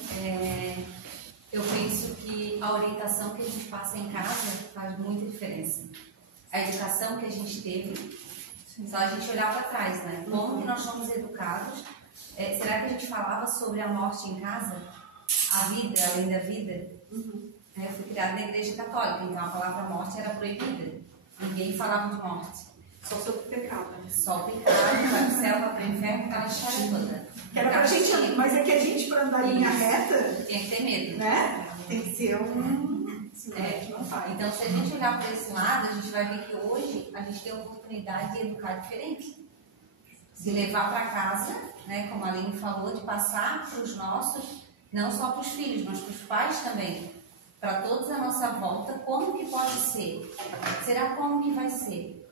Eu penso que a orientação que a gente passa em casa faz muita diferença. A educação que a gente teve, só a gente olhar para trás, né? Como que nós somos educados? Será que a gente falava sobre a morte em casa? A vida, além da vida? Uhum. Eu fui criada na igreja católica, então a palavra morte era proibida. Ninguém falava de morte. Só sobre o pecado. Só o pecado, vai do céu, vai para o inferno, aquela história toda. Que era pra gente, mas é que a gente, para andar em linha reta, tem que ter medo. né? Tem que ser senão a gente não faz. Então, se a gente olhar para esse lado, a gente vai ver que hoje a gente tem a oportunidade de educar diferente. De levar para casa, né, como a Aline falou, de passar para os nossos, não só para os filhos, mas para os pais também, para todos à nossa volta, como que pode ser? Será como que vai ser?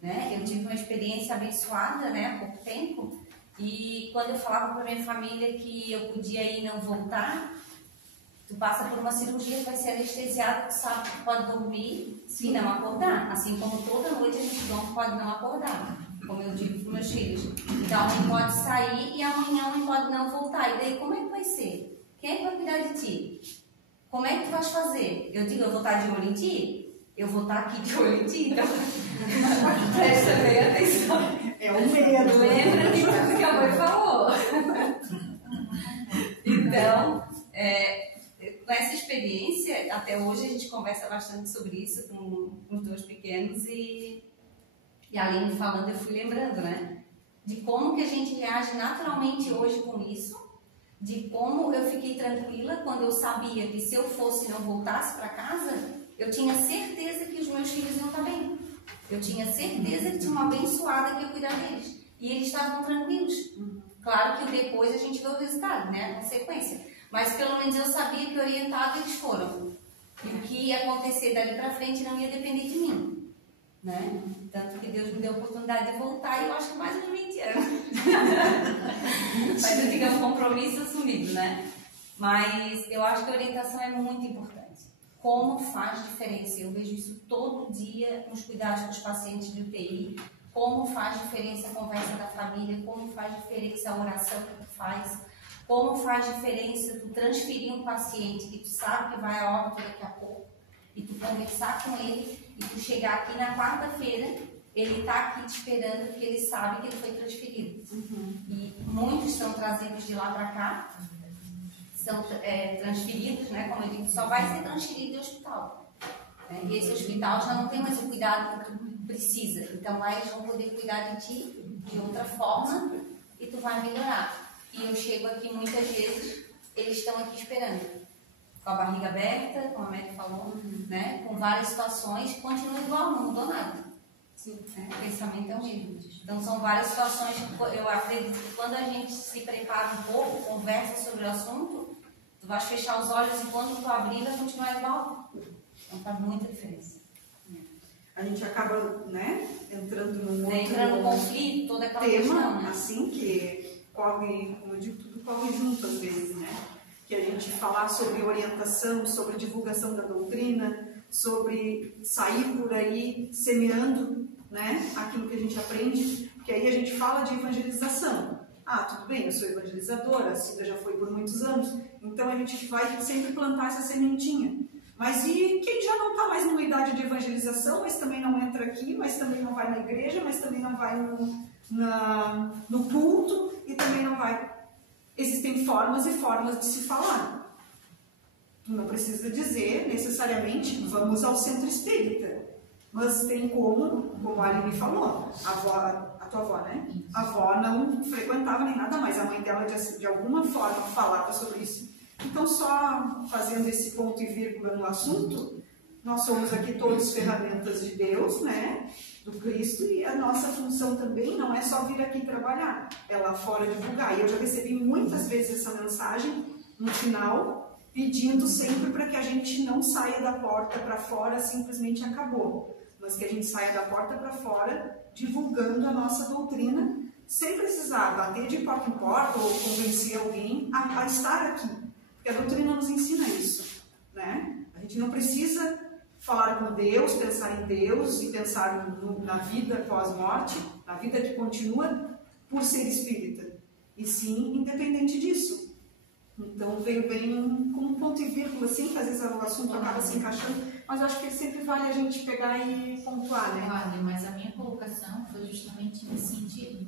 Né? Eu tive uma experiência abençoada, né, há pouco tempo, e quando eu falava para minha família que eu podia ir e não voltar, tu passa por uma cirurgia, tu vai ser anestesiado, tu sabe que pode dormir e não acordar, assim como toda noite a gente dorme, pode não acordar, como eu digo para os meus filhos. Então a mãe pode sair e amanhã a mãe pode não voltar, e daí como é que vai ser? Quem é que vai cuidar de ti? Como é que tu vais fazer? Eu digo, eu vou estar de olho em ti? Eu vou estar aqui de olho em ti, então presta bem atenção. É um medo. Lembra de tudo que a mãe falou. Então, com essa experiência, até hoje a gente conversa bastante sobre isso com os dois pequenos, e a Aline falando, eu fui lembrando, né? De como que a gente reage naturalmente hoje com isso, de como eu fiquei tranquila quando eu sabia que se eu fosse e não voltasse para casa, eu tinha certeza que os meus filhos iam estar bem. Eu tinha certeza que tinha uma abençoada que ia cuidar deles. E eles estavam tranquilos. Claro que depois a gente vê o resultado, né? A consequência. Mas pelo menos eu sabia que orientado eles foram. E o que ia acontecer dali para frente não ia depender de mim. Né? Tanto que Deus me deu a oportunidade de voltar e eu acho que mais uns 20 anos. Mas eu digo, é um compromisso assumido, né? Mas eu acho que a orientação é muito importante. Como faz diferença? Eu vejo isso todo dia nos cuidados dos pacientes de UTI. Como faz diferença a conversa da família, como faz diferença a oração que tu faz, como faz diferença tu transferir um paciente que tu sabe que vai a óbito daqui a pouco e tu conversar com ele e tu chegar aqui na quarta-feira, ele está aqui te esperando porque ele sabe que ele foi transferido. E muitos são trazidos de lá para cá, são transferidos, né? Como eu digo, só vai ser transferido de hospital. Né? E esse hospital já não tem mais o cuidado que tu precisa. Então lá eles vão poder cuidar de ti de outra forma e tu vai melhorar. E eu chego aqui muitas vezes, eles estão aqui esperando. Com a barriga aberta, como a médica falou, né? Com várias situações, continua igual, não mudou nada. Sim. O pensamento é o mesmo. Então são várias situações que eu acredito que quando a gente se prepara um pouco, conversa sobre o assunto, tu vais fechar os olhos e quando tu abrir vai continuar igual. Então faz muita diferença. A gente acaba, né, entrando num outro conflito, toda aquela tema, questão, né? Assim, que corre, como eu digo, tudo corre junto às vezes, né? Que a gente falar sobre orientação, sobre divulgação da doutrina, sobre sair por aí semeando, né, aquilo que a gente aprende, porque aí a gente fala de evangelização. Ah, tudo bem, eu sou evangelizadora, a Cida já foi por muitos anos, então a gente vai sempre plantar essa sementinha. Mas e quem já não está mais numa idade de evangelização, mas também não entra aqui, mas também não vai na igreja, mas também não vai no culto e também não vai... Existem formas e formas de se falar. Tu não precisa dizer necessariamente vamos ao centro espírita, mas tem como a Aline falou, a tua avó, né? A avó não frequentava nem nada mais, a mãe dela de alguma forma falava sobre isso. Então, só fazendo esse ponto e vírgula no assunto, nós somos aqui todos ferramentas de Deus, né? Do Cristo, e a nossa função também não é só vir aqui trabalhar, é lá fora divulgar. E eu já recebi muitas vezes essa mensagem no final, pedindo sempre para que a gente não saia da porta para fora, simplesmente acabou, mas que a gente saia da porta para fora divulgando a nossa doutrina, sem precisar bater de porta em porta ou convencer alguém a estar aqui. Porque a doutrina nos ensina isso, né? A gente não precisa falar com Deus, pensar em Deus e pensar na vida pós-morte, na vida que continua por ser espírita, e sim independente disso. Então veio bem como um ponto e vírgula, assim, que às vezes o assunto acaba se encaixando, mas eu acho que sempre vale a gente pegar e pontuar, né? Vale, mas a minha colocação foi justamente nesse sentido,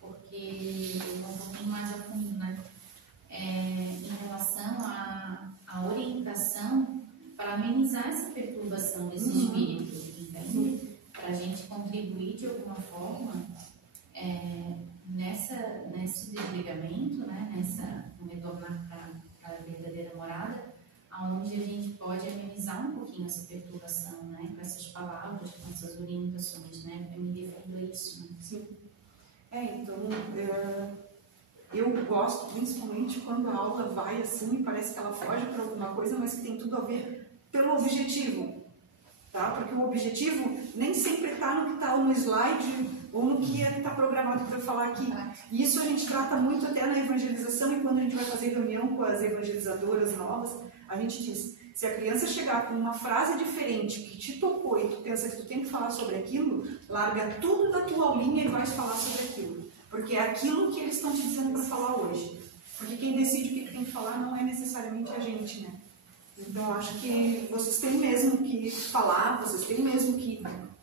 porque eu vou um pouquinho mais a fundo, né? Em relação à orientação para amenizar essa perturbação desse espírito, entende? Para a gente contribuir de alguma forma nesse desligamento, né? No retornar para a verdadeira morada, onde a gente pode amenizar um pouquinho essa perturbação, né? Com essas palavras, com essas orientações, né? Eu me refiro a isso, né? Sim. Então, eu gosto principalmente quando a aula vai assim e parece que ela foge para alguma coisa, mas que tem tudo a ver pelo objetivo, tá? Porque o objetivo nem sempre está no que está no slide ou no que está programado para eu falar aqui. E isso a gente trata muito até na evangelização, e quando a gente vai fazer reunião com as evangelizadoras novas, a gente diz, se a criança chegar com uma frase diferente que te tocou e tu pensa que tu tem que falar sobre aquilo, larga tudo da tua aulinha e vai falar sobre aquilo. Porque é aquilo que eles estão te dizendo para falar hoje. Porque quem decide o que tem que falar não é necessariamente a gente, né? Então, eu acho que vocês têm mesmo que falar, vocês têm mesmo que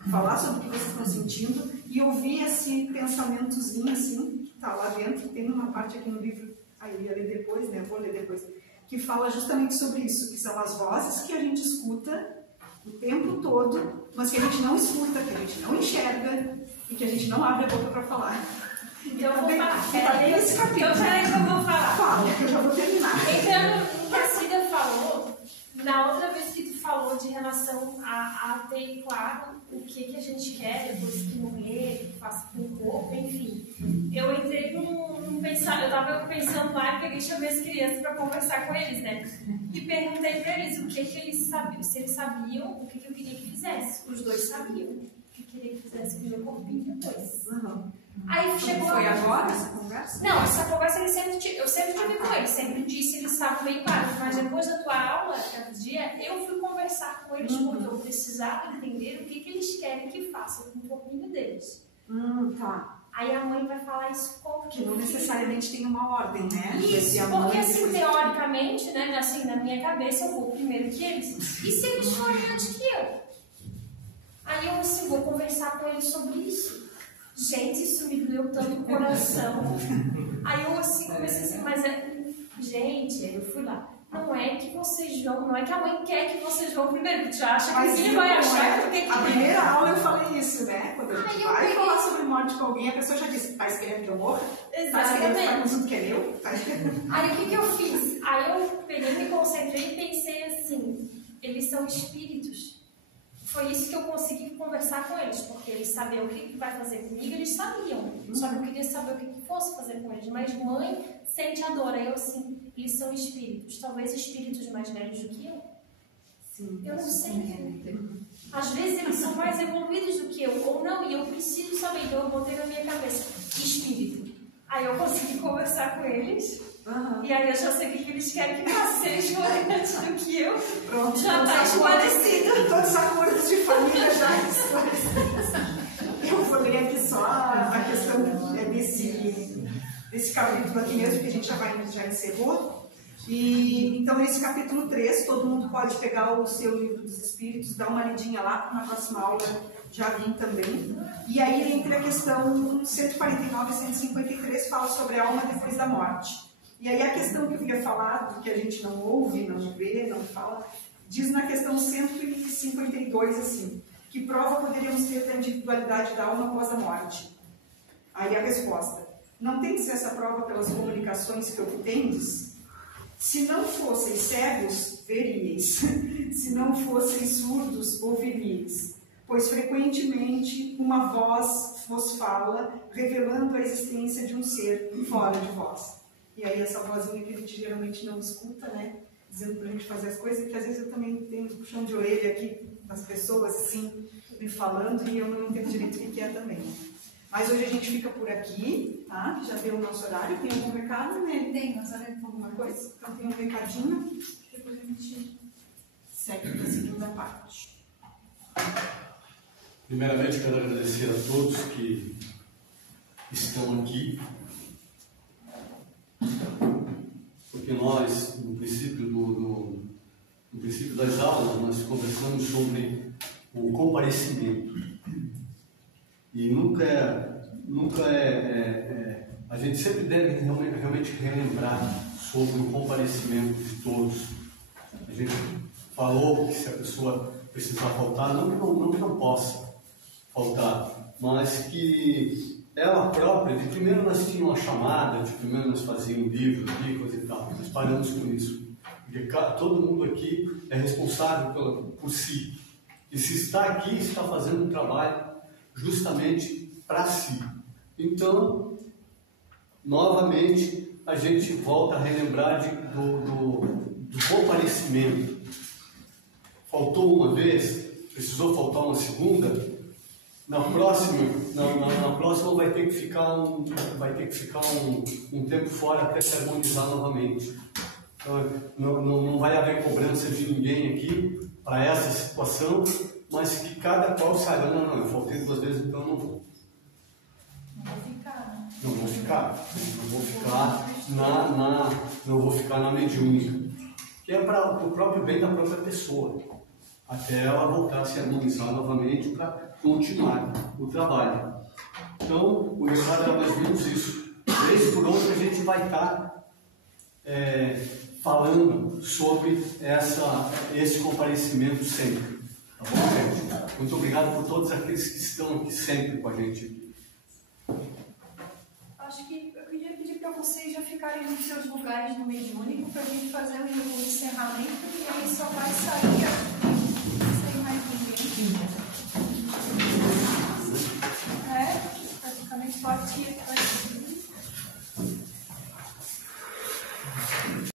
falar sobre o que vocês estão sentindo e ouvir esse pensamentozinho, assim, que está lá dentro. Tem uma parte aqui no livro, eu ia ler depois, né? Vou ler depois, que fala justamente sobre isso, que são as vozes que a gente escuta o tempo todo, mas que a gente não escuta, que a gente não enxerga e que a gente não abre a boca para falar. Então eu vou falar. Falei esse capítulo. Então peraí que eu vou falar. Fala, que eu já vou terminar. Entrando no que a Cida falou, na outra vez que tu falou de relação a ter claro o que a gente quer depois que morrer, o que faça com o corpo, enfim. Eu entrei num pensar, eu estava pensando lá e peguei e chamei as crianças para conversar com eles, né? E perguntei para eles o que eles sabiam, se eles sabiam o que eu queria que fizesse. Os dois sabiam o que eu queria que fizesse com o meu corpinho depois. Uhum. Aí chegou. Foi agora essa conversa? Não, essa conversa eu sempre tive com eles, sempre disse, eles estavam bem claros. Mas depois da tua aula, cada dia, eu fui conversar com eles porque eu precisava entender o que eles querem que faça com o corpinho deles. Tá. Aí a mãe vai falar isso como Que não necessariamente tem uma ordem, né? Isso, porque assim, teoricamente, né, assim, na minha cabeça, eu vou primeiro que eles. E se eles forem antes que eu? Aí eu assim, vou conversar com eles sobre isso. Gente, isso me doeu tanto o coração. Aí eu assim comecei assim, mas gente, aí eu fui lá. Não é que vocês vão, não é que a mãe quer que vocês vão primeiro, tu já acha que o filho vai achar que tu quer que a primeira aula eu falei isso, né? Quando a gente vai peguei... falar sobre morte com alguém, a pessoa já disse, tá querendo que eu morra? Tá querendo ficar com tudo que é meu? Aí o que eu fiz? Aí eu peguei, me concentrei e pensei assim, eles são espíritos. Foi isso que eu consegui conversar com eles, porque eles sabiam o que vai fazer comigo, eles sabiam. Só que eu queria saber o que fosse fazer com eles. Mas mãe sente a dor. Aí eu assim, eles são espíritos. Talvez espíritos mais velhos do que eu. Sim. Eu não sei. Às vezes eles são mais evoluídos do que eu, ou não, e eu preciso saber. Então eu botei na minha cabeça, espírito. Aí eu consegui conversar com eles. E aí eu já sei o que eles querem que faça, se eles forem antes do que eu. Pronto, já está esclarecido. Todos os acordos de família já esclarecidos. Eu falei aqui só a questão desse capítulo aqui mesmo, que a gente já encerrou. E então esse capítulo 3, todo mundo pode pegar o seu livro dos Espíritos, dar uma lidinha lá, na próxima aula já vim também. E aí entre a questão 149 e 153 fala sobre a alma depois da morte. E aí a questão que eu ia falar, que a gente não ouve, não vê, não fala, diz na questão 152 assim, que prova poderíamos ter da individualidade da alma após a morte? Aí a resposta, não tendes essa prova pelas comunicações que obtendes? Se não fosseis cegos, veríeis. Se não fosseis surdos, ouviríeis. Pois frequentemente uma voz vos fala, revelando a existência de um ser fora de vós. E aí essa vozinha que a gente geralmente não escuta, né? Dizendo pra gente fazer as coisas, que às vezes eu também tenho um puxão de orelha aqui das pessoas, assim, me falando, e eu não entendo direito o que é também. Mas hoje a gente fica por aqui, tá? Que já deu o nosso horário. Tem algum recado, né? Tem, nós haremos alguma coisa? Então tem um recadinho, depois a gente segue para a segunda parte. Primeiramente, quero agradecer a todos que estão aqui, porque nós, no princípio, no princípio das aulas, nós conversamos sobre o comparecimento. E a gente sempre deve realmente relembrar sobre o comparecimento de todos. A gente falou que se a pessoa precisar faltar, não que não possa faltar, mas que ela própria, de primeiro nós tínhamos uma chamada, de primeiro nós fazíamos livros aqui, coisa e tal, nós paramos com isso. Porque todo mundo aqui é responsável por si. E se está aqui, está fazendo um trabalho justamente para si. Então, novamente, a gente volta a relembrar do comparecimento. Faltou uma vez, precisou faltar uma segunda, na próxima vai ter que ficar um tempo fora até se harmonizar novamente. Então, não vai haver cobrança de ninguém aqui para essa situação, mas que cada qual saiba, não, eu faltei 2 vezes, então não vou. Não vou ficar na mediúnica, que é para o próprio bem da própria pessoa, até ela voltar a se harmonizar novamente para continuar o trabalho. Então, o recado era mais ou menos isso. Vez por outra a gente vai estar falando sobre esse comparecimento sempre. Tá bom, gente? Muito obrigado por todos aqueles que estão aqui sempre com a gente. acho que eu queria pedir para vocês já ficarem nos seus lugares no mediúnico para a gente fazer o encerramento e aí só vai sair sem mais ninguém. Praticamente só aqui.